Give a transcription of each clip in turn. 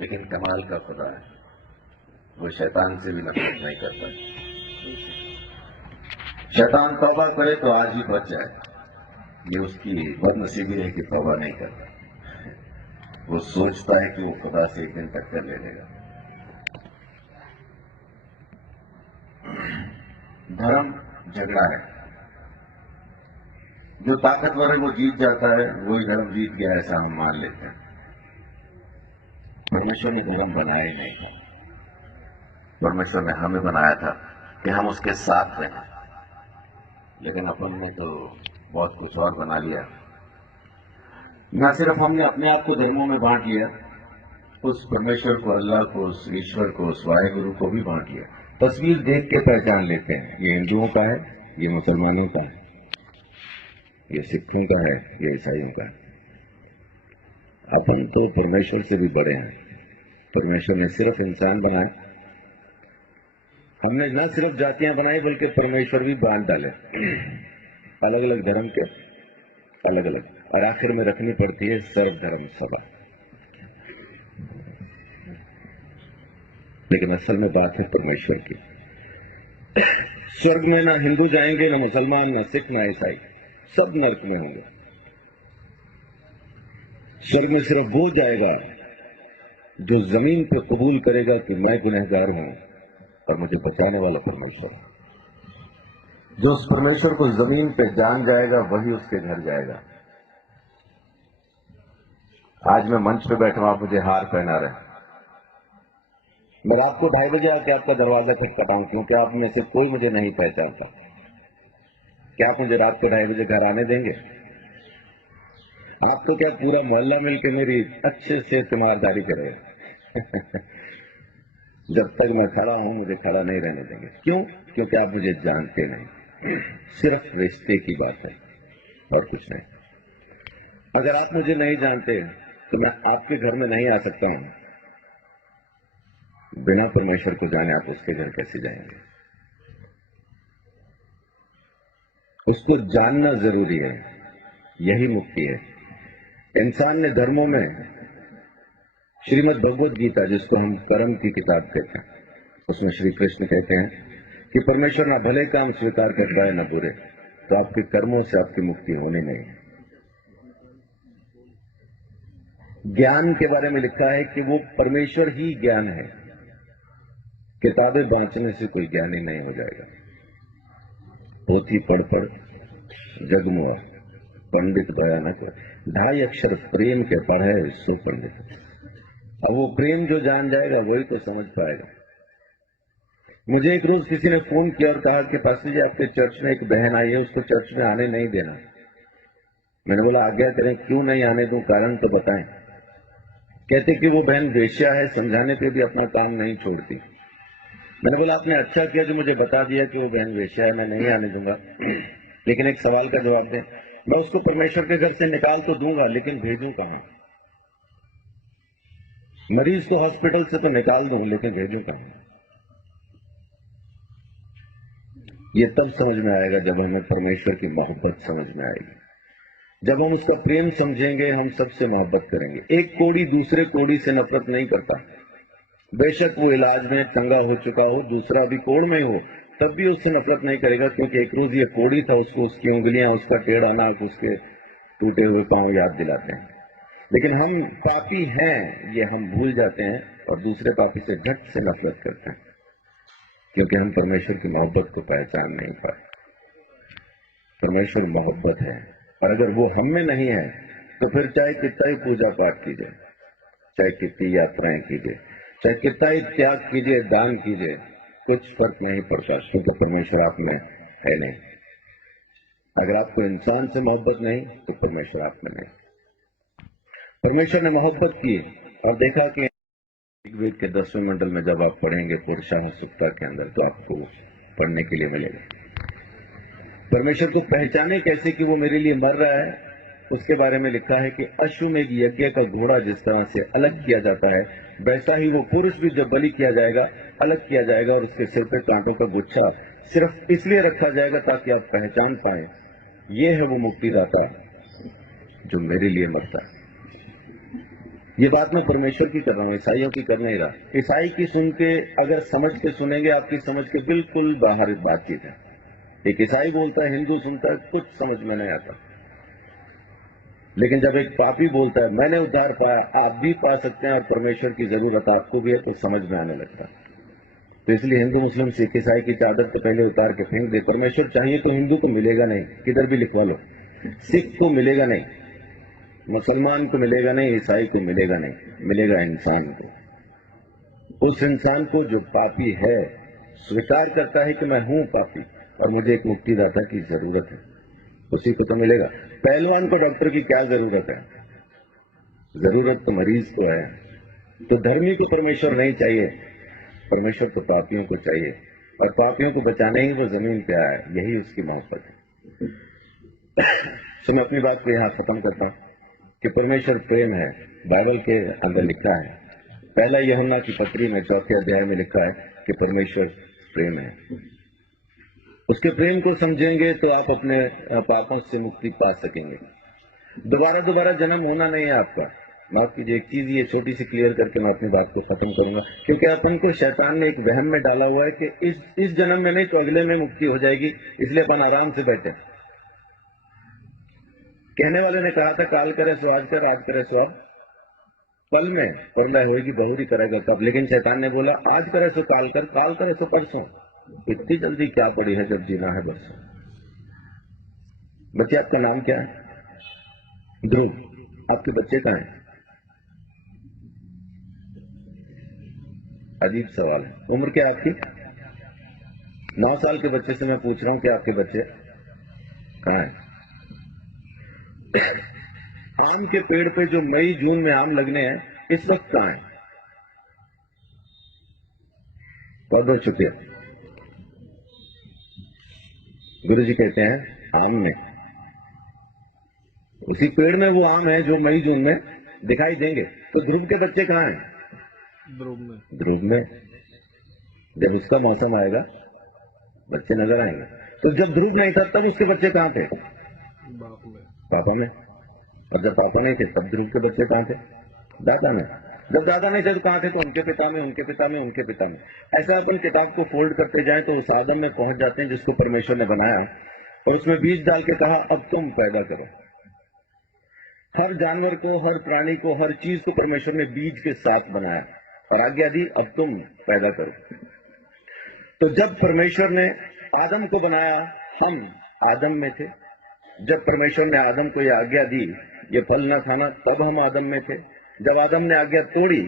लेकिन कमाल का खुदा है, वो शैतान से भी नफरत नहीं करता। शैतान तौबा करे तो आज ही बच जाए, ये उसकी बदनसीबी है कि तौबा नहीं करता। वो सोचता है कि वो खुदा से एक दिन टक्कर ले लेगा। धर्म झगड़ा है, जो ताकतवर है वो जीत जाता है, वही धर्म जीत गया ऐसा हम मान लेते हैं। परमेश्वर ने धर्म बनाया ही नहीं था, परमेश्वर ने हमें बनाया था कि हम उसके साथ रहें, लेकिन अपन ने तो बहुत कुछ और बना लिया। न सिर्फ हमने अपने आप को धर्मों में बांट लिया, उस परमेश्वर को, अल्लाह को, उस ईश्वर को, उस वाहेगुरु को भी बांट लिया। तस्वीर देख के पहचान लेते हैं, ये हिंदुओं का है, ये मुसलमानों का है, ये सिखों का है, ये ईसाइयों का है। अपन तो परमेश्वर से भी बड़े हैं। परमेश्वर ने सिर्फ इंसान बनाए, हमने न सिर्फ जातियां बनाई बल्कि परमेश्वर भी बांट डाले अलग अलग धर्म के, अलग अलग, और आखिर में रखनी पड़ती है सर्वधर्म सभा। लेकिन असल में बात है परमेश्वर की। स्वर्ग में ना हिंदू जाएंगे, ना मुसलमान, ना सिख, ना ईसाई, सब नरक में होंगे। स्वर्ग में सिर्फ वो जाएगा जो जमीन पे कबूल करेगा कि मैं गुनहगार हूं और मुझे बचाने वाला परमेश्वर है। जो उस परमेश्वर को जमीन पे जान जाएगा वही उसके घर जाएगा। आज मैं मंच पे बैठा हूं, आप मुझे हार पहना रहे, मैं रात को 2:30 बजे आके आपका दरवाजा खटखटाऊं क्योंकि आप में से कोई मुझे नहीं पहचानता। क्या आप मुझे रात को 2:30 बजे घर आने देंगे? आप तो क्या पूरा मोहल्ला मिलकर मेरी अच्छे से तीमारदारी करेगा जब तक मैं खड़ा हूं मुझे खड़ा नहीं रहने देंगे। क्यों? क्योंकि आप मुझे जानते नहीं। सिर्फ रिश्ते की बात है और कुछ नहीं। अगर आप मुझे नहीं जानते तो मैं आपके घर में नहीं आ सकता हूं। बिना परमेश्वर को जाने आप उसके घर कैसे जाएंगे? उसको जानना जरूरी है, यही मुक्ति है। इंसान ने धर्मों में श्रीमद् भगवद गीता, जिसको हम कर्म की किताब कहते हैं, उसमें श्री कृष्ण कहते हैं कि परमेश्वर ना भले काम स्वीकार कर पाए ना बुरे, तो आपके कर्मों से आपकी मुक्ति होनी नहीं है। ज्ञान के बारे में लिखा है कि वो परमेश्वर ही ज्ञान है। किताबें बांचने से कोई ज्ञानी नहीं हो जाएगा। पोथी पढ़ पढ़ जगमुआ, पंडित भयानक, 2.5 अक्षर प्रेम के पढ़े सो पंडित। अब वो प्रेम जो जान जाएगा वही तो समझ पाएगा। मुझे एक रोज किसी ने फोन किया और कहा कि पास्टर जी आपके चर्च में एक बहन आई है, उसको चर्च में आने नहीं देना। मैंने बोला आज्ञा करें, क्यों नहीं आने दूं, कारण तो बताएं। कहते कि वो बहन वेश्या है, समझाने पे भी अपना काम नहीं छोड़ती। मैंने बोला आपने अच्छा किया जो मुझे बता दिया कि वो बहन वेश्या है, मैं नहीं आने दूंगा। लेकिन एक सवाल का जवाब दें, मैं उसको परमेश्वर के घर से निकाल तो दूंगा, लेकिन भेजूं कहां? मरीज को हॉस्पिटल से तो निकाल दूं, लेकिन भेजूं कहां? ये तब समझ में आएगा जब हमें परमेश्वर की मोहब्बत समझ में आएगी। जब हम उसका प्रेम समझेंगे, हम सबसे मोहब्बत करेंगे। एक कोड़ी दूसरे कोड़ी से नफरत नहीं करता। बेशक वो इलाज में चंगा हो चुका हो, दूसरा भी कोड़ में हो, तब भी उससे नफरत नहीं करेगा, क्योंकि एक रोज ये कोड़ी था, उसको उसकी उंगलियां, उसका टेढ़ा नाक, उसके टूटे हुए पांव याद दिलाते हैं। लेकिन हम पापी हैं ये हम भूल जाते हैं और दूसरे पापी से झट से नफरत करते हैं, क्योंकि हम परमेश्वर की मोहब्बत को पहचान नहीं पाए। परमेश्वर मोहब्बत है, और अगर वो हम में नहीं है तो फिर चाहे कितना ही पूजा पाठ कीजिए, चाहे कितनी यात्राएं कीजिए, चाहे कितना ही त्याग कीजिए, दान कीजिए, कुछ फर्क नहीं पड़ता, क्योंकि परमेश्वर आप में है नहीं। अगर आपको इंसान से मोहब्बत नहीं तो परमेश्वर आप में नहीं। परमेश्वर ने मोहब्बत की और देखा कि ऋग्वेद के 10वें मंडल में जब आप पढ़ेंगे पुरुषाह सुक्ता के अंदर, तो आपको पढ़ने के लिए मिलेगा। परमेश्वर को पहचाने कैसे कि वो मेरे लिए मर रहा है, उसके बारे में लिखा है कि अश्वमेध यज्ञ का घोड़ा जिस तरह से अलग किया जाता है, वैसा ही वो पुरुष भी जब बलि किया जाएगा अलग किया जाएगा, और उसके सिर पे कांटों का गुच्छा सिर्फ इसलिए रखा जाएगा ताकि आप पहचान पाए ये है वो मुक्तिदाता जो मेरे लिए मरता है। ये बात मैं परमेश्वर की कर रहा हूँ, ईसाइयों की कर नहीं रहा। ईसाई की सुन के अगर समझ के सुनेंगे, आपकी समझ के बिल्कुल बाहर बातचीत है। एक ईसाई बोलता है, हिंदू सुनता है, कुछ समझ में नहीं आता। लेकिन जब एक पापी बोलता है मैंने उद्धार पाया, आप भी पा सकते हैं और परमेश्वर की जरूरत आपको भी है, तो समझ में आने लगता है। तो इसलिए हिंदू मुस्लिम सिख ईसाई की चादर तो पहले उतार के फेंक दे। परमेश्वर चाहिए तो हिंदू को मिलेगा नहीं, किधर भी लिखवा लो। सिख को मिलेगा नहीं, मुसलमान को मिलेगा नहीं, ईसाई को मिलेगा नहीं, मिलेगा इंसान को। उस इंसान को जो पापी है, स्वीकार करता है कि मैं हूं पापी और मुझे एक मुक्तिदाता की जरूरत है, उसी को तो मिलेगा। पहलवान को डॉक्टर की क्या जरूरत है? जरूरत तो मरीज को है। तो धर्मी को परमेश्वर नहीं चाहिए, परमेश्वर तो पापियों को चाहिए, और पापियों को बचाने ही वो जमीन पे आया, यही उसकी मोहब्बत है। तो मैं अपनी बात को यहां खत्म करता हूं कि परमेश्वर प्रेम है। बाइबल के अंदर लिखा है, पहला यूहन्ना की पत्री में 4 अध्याय में लिखा है कि परमेश्वर प्रेम है। उसके प्रेम को समझेंगे तो आप अपने पापों से मुक्ति पा सकेंगे। दोबारा जन्म होना नहीं है आपका। माफ कीजिए, एक चीज ये छोटी सी क्लियर करके मैं अपनी बात को खत्म करूंगा, क्योंकि अपन को शैतान ने एक वहम में डाला हुआ है कि इस जन्म में नहीं तो अगले में मुक्ति हो जाएगी, इसलिए अपन आराम से बैठे। कहने वाले ने कहा था काल करे सो आज कर, आज करे सो अब, कल में परलय होगी बहुरी करेगा कब। लेकिन शैतान ने बोला आज करे सो काल कर, काल करे सो परसों। इतनी जल्दी क्या पड़ी है जब जीना है बरसों। बच्चे आपका नाम क्या है? ध्रुव। आपके बच्चे कहाँ हैं? अजीब सवाल है। उम्र क्या आपकी? 9 साल के बच्चे से मैं पूछ रहा हूं कि आपके बच्चे कहाँ हैं? आम के पेड़ पे जो मई जून में आम लगने हैं, इस वक्त कहाँ है? बहुत बहुत शुक्रिया। गुरु जी कहते हैं आम में, उसी पेड़ में वो आम है जो मई जून में दिखाई देंगे। तो ध्रुव के बच्चे कहाँ हैं? ध्रुव में। जब उसका मौसम आएगा बच्चे नजर आएंगे। तो जब ध्रुव नहीं था तब उसके बच्चे कहाँ थे? पापा में। और जब पापा नहीं थे तब ध्रुव के बच्चे कहाँ थे? दादा में। जब दादा नहीं थे तो कहाँ थे? तो उनके पिता में, उनके पिता में, उनके पिता में। ऐसा अपन किताब को फोल्ड करते जाएं तो उस आदम में पहुंच जाते हैं जिसको परमेश्वर ने बनाया, और उसमें बीज डाल के कहा अब तुम पैदा करो। हर जानवर को, हर प्राणी को, हर चीज को परमेश्वर ने बीज के साथ बनाया और आज्ञा दी अब तुम पैदा करो। तो जब परमेश्वर ने आदम को बनाया, हम आदम में थे। जब परमेश्वर ने आदम को यह आज्ञा दी ये फल न खाना, तब हम आदम में थे। जब आदम ने आज्ञा तोड़ी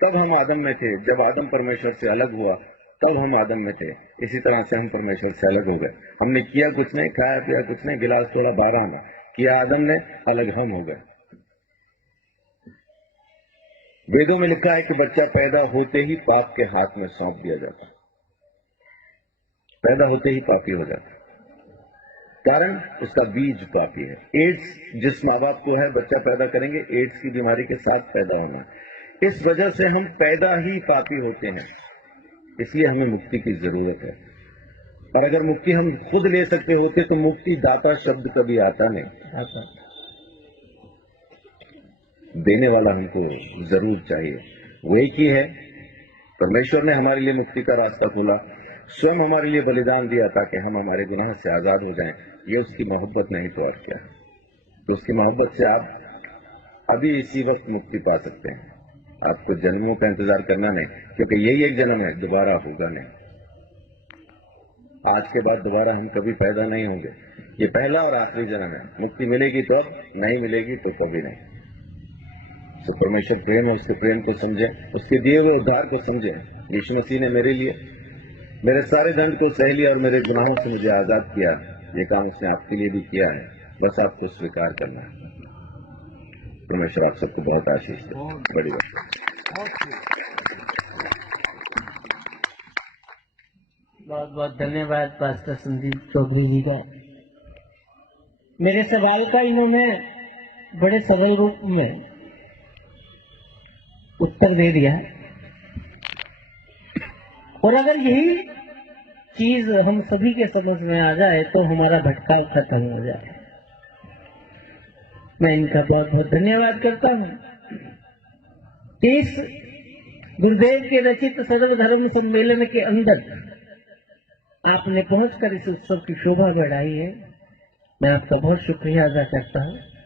तब हम आदम में थे। जब आदम परमेश्वर से अलग हुआ तब हम आदम में थे। इसी तरह से हम परमेश्वर से अलग हो गए। हमने किया कुछ नहीं, खाया पिया कुछ नहीं, गिलास थोड़ा 12 आना किया आदम ने, अलग हम हो गए। वेदों में लिखा है कि बच्चा पैदा होते ही पाप के हाथ में सौंप दिया जाता, पैदा होते ही पापी हो जाता, कारण उसका बीज पापी है। एड्स जिस माँ बाप को है, बच्चा पैदा करेंगे एड्स की बीमारी के साथ पैदा होना। इस वजह से हम पैदा ही पापी होते हैं, इसलिए हमें मुक्ति की जरूरत है। और अगर मुक्ति हम खुद ले सकते होते तो मुक्ति दाता शब्द कभी आता नहीं आता। देने वाला हमको जरूर चाहिए, वो एक ही है। परमेश्वर ने हमारे लिए मुक्ति का रास्ता खोला, स्वयं हमारे लिए बलिदान दिया ताकि हम हमारे गुनाह से आजाद हो जाएं। ये उसकी मोहब्बत नहीं तो और क्या। तो उसकी मोहब्बत से आप अभी इसी वक्त मुक्ति पा सकते हैं। आपको जन्मों का इंतजार करना नहीं, क्योंकि यही एक जन्म है, दोबारा होगा नहीं। आज के बाद दोबारा हम कभी पैदा नहीं होंगे। ये पहला और आखिरी जन्म है। मुक्ति मिलेगी तो अब, नहीं मिलेगी तो कभी नहीं। तो परमेश्वर प्रेम है, उसके प्रेम को समझे, उसके दिए हुए उद्धार को समझे। यीशु मसीह ने मेरे लिए मेरे सारे दंड को सह लिया और मेरे गुनाहों से मुझे आजाद किया। ये काम उसने आपके लिए भी किया है, बस आपको स्वीकार करना है। परमेश्वर आप सबको बहुत आशीष दे। बड़ी बात। बहुत बहुत धन्यवाद पास्टर संदीप चौधरी जी का। मेरे सवाल का इन्होंने बड़े सरल रूप में उत्तर दे दिया, और अगर यही चीज हम सभी के समझ में आ जाए तो हमारा भटकाव खत्म हो जाए। मैं इनका बहुत बहुत धन्यवाद करता हूँ। इस गुरुदेव के रचित सर्वधर्म सम्मेलन के अंदर आपने पहुंचकर इस उत्सव की शोभा बढ़ाई है। मैं आपका बहुत शुक्रिया अदा करता हूं।